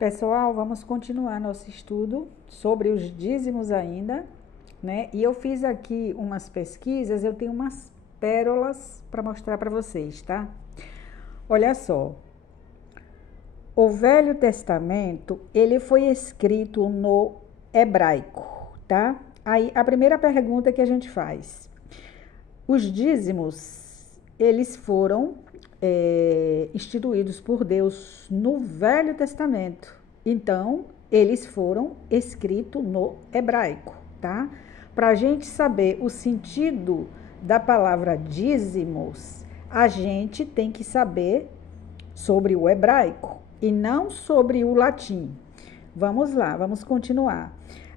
Pessoal, vamos continuar nosso estudo sobre os dízimos ainda, né? E eu fiz aqui umas pesquisas, eu tenho umas pérolas para mostrar para vocês, tá? Olha só, o Velho Testamento, ele foi escrito no hebraico, tá? Aí a primeira pergunta que a gente faz: os dízimos, eles foram instituídos por Deus no Velho Testamento. Então, eles foram escritos no hebraico, tá? Para a gente saber o sentido da palavra dízimos, a gente tem que saber sobre o hebraico e não sobre o latim. Vamos lá, vamos continuar.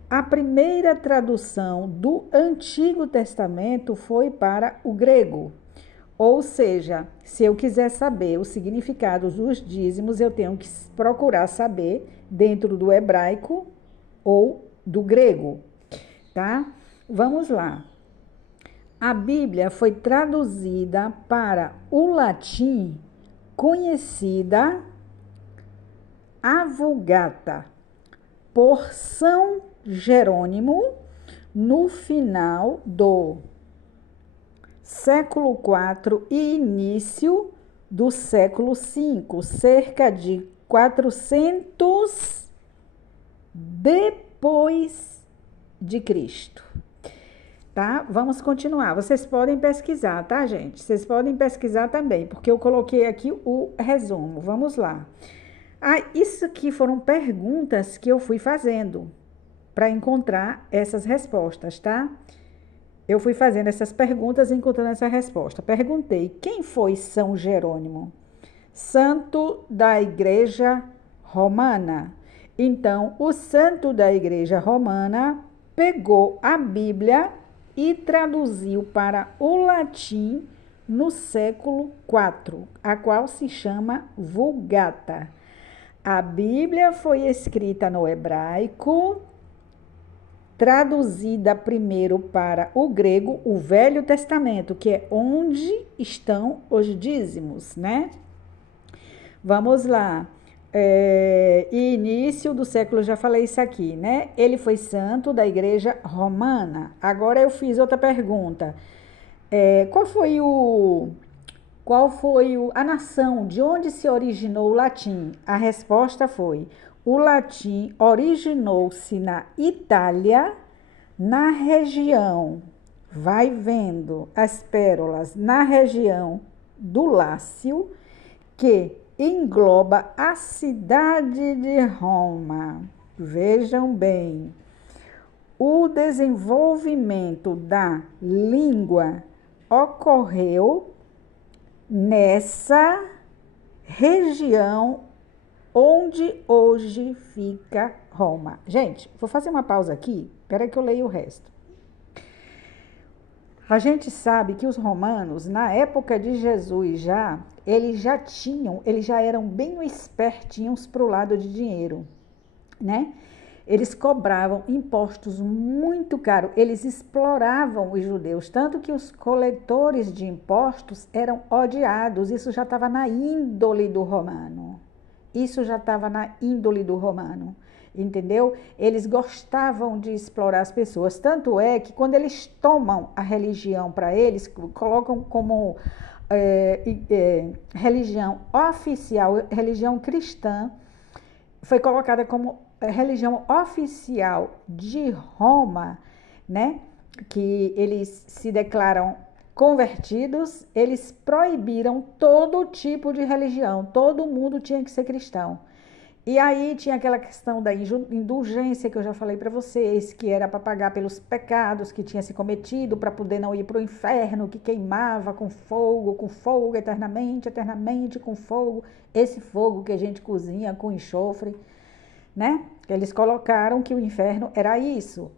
A primeira tradução do Antigo Testamento foi para o grego. Ou seja, se eu quiser saber o significado dos dízimos, eu tenho que procurar saber dentro do hebraico ou do grego, tá? Vamos lá. A Bíblia foi traduzida para o latim, conhecida a Vulgata, por São Jerônimo, no final do século IV e início do século V, cerca de 400 depois de Cristo. Tá? Vamos continuar. Vocês podem pesquisar, tá, gente? Vocês podem pesquisar também, porque eu coloquei aqui o resumo. Vamos lá. Isso aqui foram perguntas que eu fui fazendo para encontrar essas respostas, tá? Eu fui fazendo essas perguntas e encontrando essa resposta. Perguntei: quem foi São Jerônimo? Santo da Igreja Romana. Então, o santo da Igreja Romana pegou a Bíblia e traduziu para o latim no século IV, a qual se chama Vulgata. A Bíblia foi escrita no hebraico, traduzida primeiro para o grego, o Velho Testamento, que é onde estão os dízimos, né? Vamos lá. Início do século, já falei isso aqui, né? Ele foi santo da Igreja Romana. Agora eu fiz outra pergunta. Qual foi a nação de onde se originou o latim? A resposta foi: o latim originou-se na Itália, na região, vai vendo as pérolas, na região do Lácio, que engloba a cidade de Roma. Vejam bem, o desenvolvimento da língua ocorreu nessa região onde hoje fica Roma. Gente, vou fazer uma pausa aqui, espera que eu leio o resto. A gente sabe que os romanos, na época de Jesus eles já eram bem espertinhos para o lado de dinheiro, né? Eles cobravam impostos muito caros, eles exploravam os judeus, tanto que os coletores de impostos eram odiados. Isso já estava na índole do romano. Entendeu? Eles gostavam de explorar as pessoas, tanto é que quando eles tomam a religião para eles, colocam como religião oficial, religião cristã, foi colocada como religião oficial de Roma, né? Que eles se declaram convertidos, eles proibiram todo tipo de religião, todo mundo tinha que ser cristão. E aí tinha aquela questão da indulgência que eu já falei para vocês, que era para pagar pelos pecados que tinha se cometido, para poder não ir para o inferno, que queimava com fogo eternamente, eternamente com fogo, esse fogo que a gente cozinha com enxofre, né? Eles colocaram que o inferno era isso.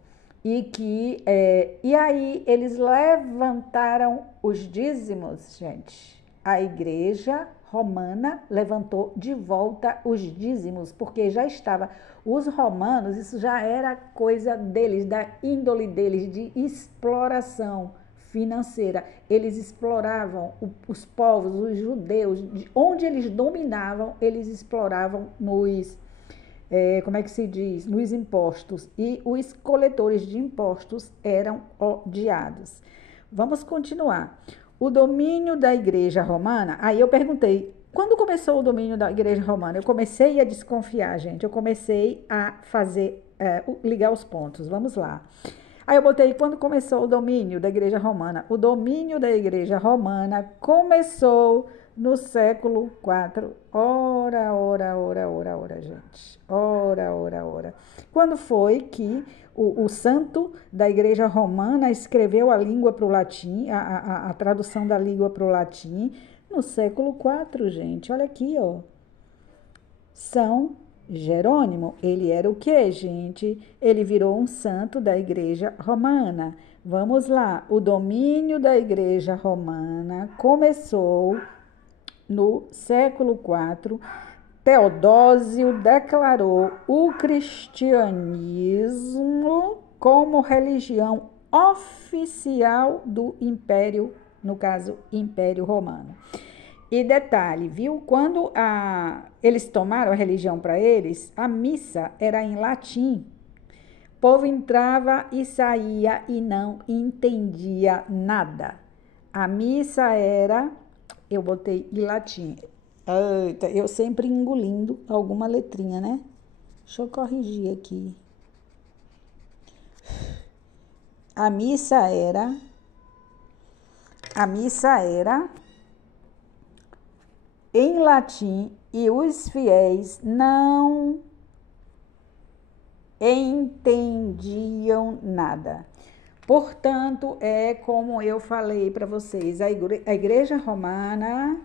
E aí eles levantaram os dízimos, gente. A Igreja Romana levantou de volta os dízimos, porque já estava, os romanos, isso já era coisa deles, da índole deles, de exploração financeira. Eles exploravam os povos, os judeus, onde eles dominavam, eles exploravam como é que se diz, nos impostos, e os coletores de impostos eram odiados. Vamos continuar. O domínio da Igreja Romana, aí eu perguntei, quando começou o domínio da Igreja Romana? Eu comecei a desconfiar, gente, eu comecei a fazer, ligar os pontos, vamos lá. Aí eu botei, quando começou o domínio da Igreja Romana? O domínio da Igreja Romana começou no século IV. Ora, gente. Ora. Quando foi que o santo da Igreja Romana escreveu a língua para o latim, a tradução da língua para o latim? No século IV, gente. Olha aqui, ó. São Jerônimo, ele era o quê, gente? Ele virou um santo da Igreja Romana. Vamos lá, o domínio da Igreja Romana começou no século IV. Teodósio declarou o cristianismo como religião oficial do Império, no caso, Império Romano. E detalhe, viu? Quando eles tomaram a religião para eles, a missa era em latim. O povo entrava e saía e não entendia nada. A missa era, eu botei em latim. Eita, eu sempre engolindo alguma letrinha, né? Deixa eu corrigir aqui. A missa era em latim e os fiéis não entendiam nada. Portanto, é como eu falei para vocês, a Igreja Romana,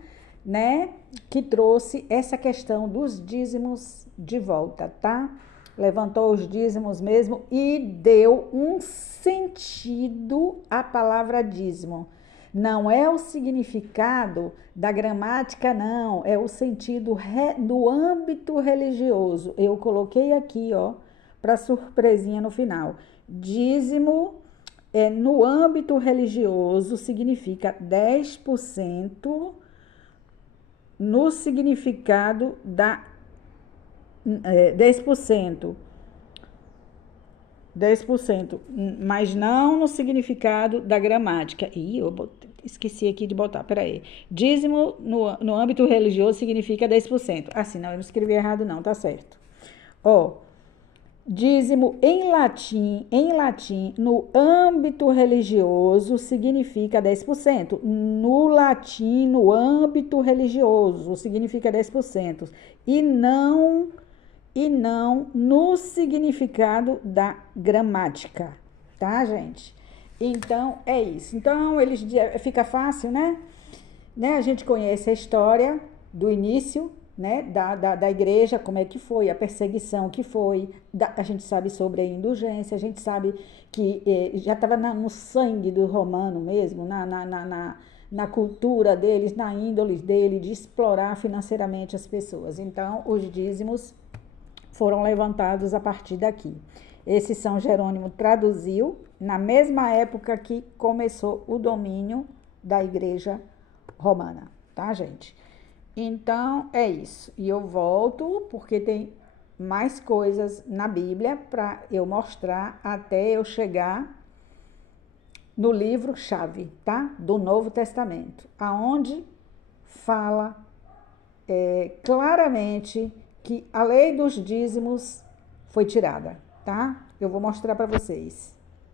né, que trouxe essa questão dos dízimos de volta, tá? Levantou os dízimos mesmo e deu um sentido à palavra dízimo. Não é o significado da gramática, não. É o sentido do âmbito religioso. Eu coloquei aqui, ó, para surpresinha no final. Dízimo, no âmbito religioso, significa 10% no significado da... 10%. 10%, mas não no significado da gramática. Ih, eu esqueci aqui de botar, peraí. Dízimo no âmbito religioso significa 10%. Assim, não, eu não escrevi errado não, tá certo. Ó, dízimo em latim, no âmbito religioso significa 10%. No latim, no âmbito religioso, significa 10%. E não no significado da gramática, tá, gente? Então, é isso. Então, fica fácil, né? A gente conhece a história do início, né, da igreja, como é que foi, a perseguição que foi, a gente sabe sobre a indulgência, a gente sabe que já estava no sangue do romano mesmo, na cultura deles, na índole dele, de explorar financeiramente as pessoas. Então, os dízimos foram levantados a partir daqui. Esse São Jerônimo traduziu na mesma época que começou o domínio da Igreja Romana, tá, gente? Então, é isso. E eu volto porque tem mais coisas na Bíblia para eu mostrar até eu chegar no livro-chave, tá? Do Novo Testamento, aonde fala claramente que a lei dos dízimos foi tirada, tá? Eu vou mostrar para vocês.